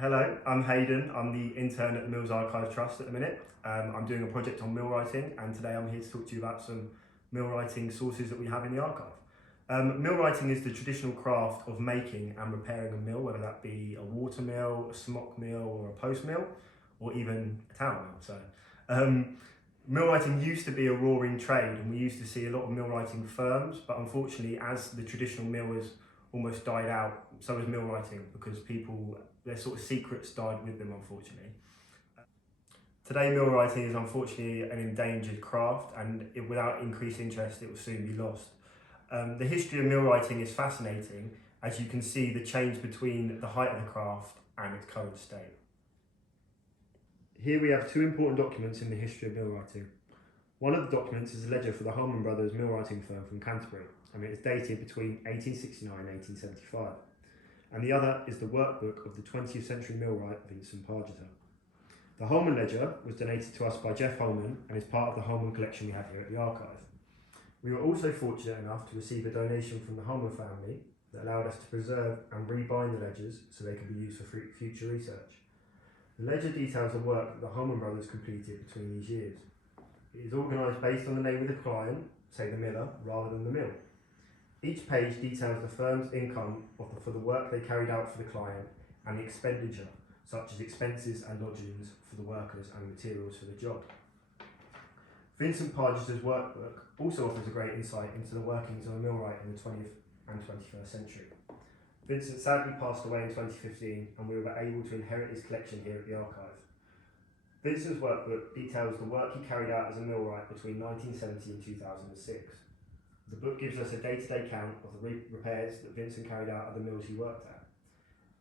Hello, I'm Hayden. I'm the intern at the Mills Archive Trust at the minute. I'm doing a project on millwrighting, and today I'm here to talk to you about some millwrighting sources that we have in the archive. Millwrighting is the traditional craft of making and repairing a mill, whether that be a water mill, a smock mill, or a post mill, or even a town mill. Millwrighting used to be a roaring trade, and we used to see a lot of millwrighting firms, but unfortunately, as the traditional mill has almost died out, so has millwrighting, because their sort of secrets died with them, unfortunately. Today, millwrighting is unfortunately an endangered craft, and without increased interest, it will soon be lost. The history of millwrighting is fascinating, as you can see the change between the height of the craft and its current state. Here we have two important documents in the history of millwrighting. One of the documents is a ledger for the Holman Brothers millwrighting firm from Canterbury, and it is dated between 1869 and 1875. And the other is the workbook of the 20th century millwright Vincent Pargeter. The Holman ledger was donated to us by Jeff Holman and is part of the Holman collection we have here at the archive. We were also fortunate enough to receive a donation from the Holman family that allowed us to preserve and rebind the ledgers so they could be used for future research. The ledger details the work that the Holman brothers completed between these years. It is organised based on the name of the client, say the miller, rather than the mill. Each page details the firm's income for the work they carried out for the client and the expenditure, such as expenses and lodgings for the workers and materials for the job. Vincent Pargeter's workbook also offers a great insight into the workings of a millwright in the 20th and 21st century. Vincent sadly passed away in 2015, and we were able to inherit his collection here at the archive. Vincent's workbook details the work he carried out as a millwright between 1970 and 2006. The book gives us a day-to-day count of the repairs that Vincent carried out at the mills he worked at.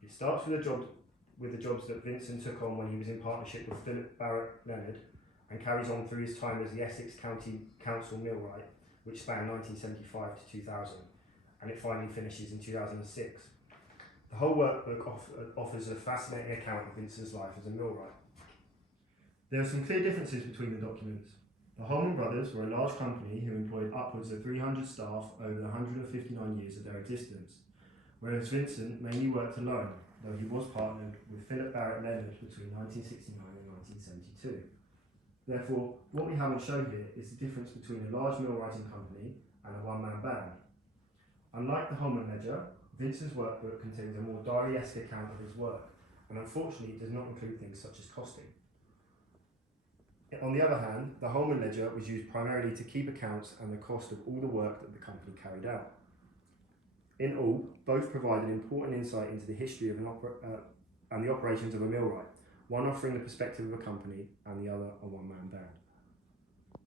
It starts with the jobs that Vincent took on when he was in partnership with Philip Barrett Leonard, and carries on through his time as the Essex County Council millwright, which spanned 1975 to 2000, and it finally finishes in 2006. The whole workbook offers a fascinating account of Vincent's life as a millwright. There are some clear differences between the documents. The Holman brothers were a large company who employed upwards of 300 staff over the 159 years of their existence, whereas Vincent mainly worked alone, though he was partnered with Philip Barrett Leonard between 1969 and 1972. Therefore, what we have on show here is the difference between a large millwrighting company and a one-man band. Unlike the Holman ledger, Vincent's workbook contains a more diary-esque account of his work, and unfortunately does not include things such as costing. On the other hand, the Holman ledger was used primarily to keep accounts and the cost of all the work that the company carried out. In all, both provide an important insight into the history of and the operations of a millwright, one offering the perspective of a company and the other a one-man band.